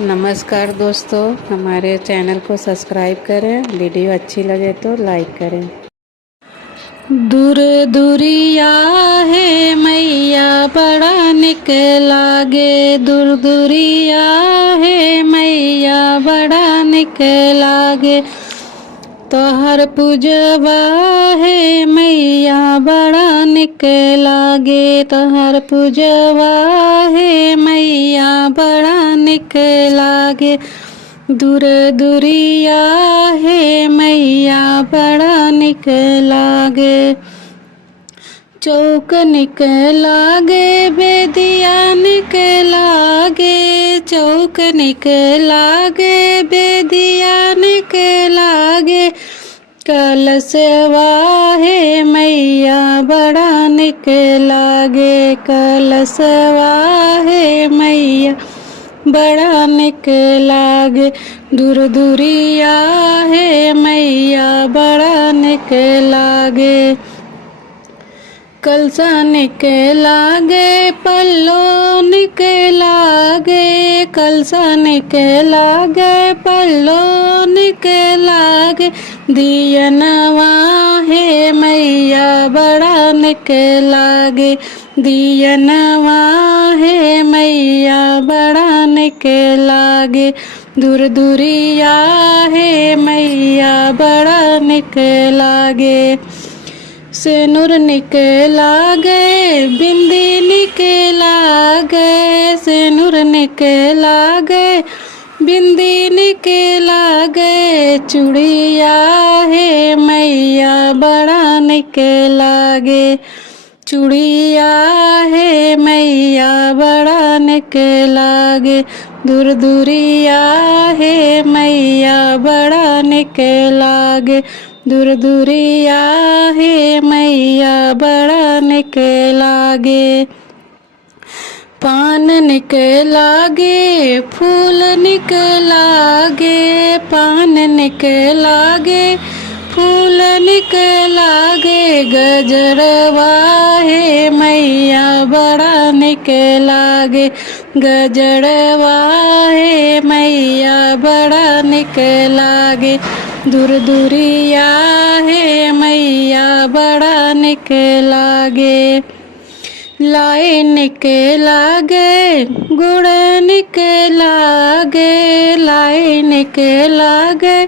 नमस्कार दोस्तों, हमारे चैनल को सब्सक्राइब करें। वीडियो अच्छी लगे तो लाइक करें। दूर दूरिया है मैया बड़ा निक लागे, दूर दूरिया है मैया बड़ा निक लागे। तोहर पूजवा है मैया बड़ा निक लागे, तोहर पूजवा है मैया बड़ा निक लागे। दूर दूरिया है मैया बड़ा निक लागे। चौक निक लागे बेदिया निक लागे, चौक निक लागे बेदिया निक लागे। कलशवा है मैया बड़ा निक लागे, कलशवा है मैया बड़ा निक लागे। दूर दूरिया है मैया बड़ा निक लागे। कलसा निक लागे पल्लो निक लागे, कलसा निक लागे पल्लो निक लागे। दियनवा है मैया बड़ा निक लागे, दियनवा है मैया बड़ा निक लागे। दूर दूरिया है मैया बड़ा निक लागे। सेनुर निक लागे बिंदी निक लागे, सेनुर निक लागे बिंदी निक लागे। चूड़िया है मैया बड़ा निक लागे, चूड़िया है मैया बड़ा निक लागे। दूर दूरिया है मैया बड़ा निक लागे, दूर दूरिया है मैया बड़ा निक लागे। पान निक लागे फूल निक लागे, पान निक लागे फूल निक लागे। गजरवा है मैया बड़ा निक लागे, गजरवा है मैया बड़ा निक लागे। दूर दूरिया है मैया बड़ा निक लागे। लाई निक लागे गुड़ निक लागे, लाई निक लागे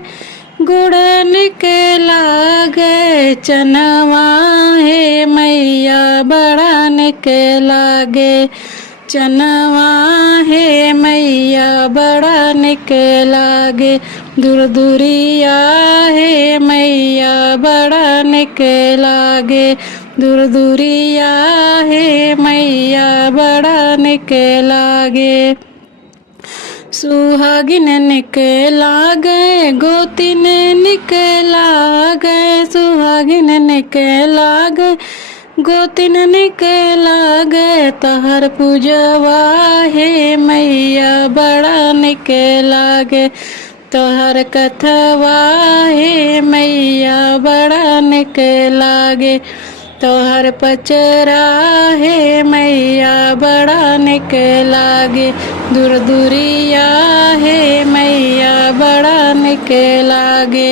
गुड़ निक लागे। चनवा है मैया बड़ा निक लागे, चनवा है मैया बड़ा निक लागे। दूर दूरिया है मैया बड़ा निक लागे, दूर दूरिया है मैया बड़ा निक लागे। सुहागिन निक लागे गोतिन निक लागे, सुहागिन निक लागे गोतिन निक लागे। तोहर पूजवा है मैया बड़ा निक लागे, तोहर कथवा है मैया बड़ा निक लागे। तोहर पचरा है मैया बड़ा निक लागे। दूर दूरिया है मैया बड़ा निक लागे।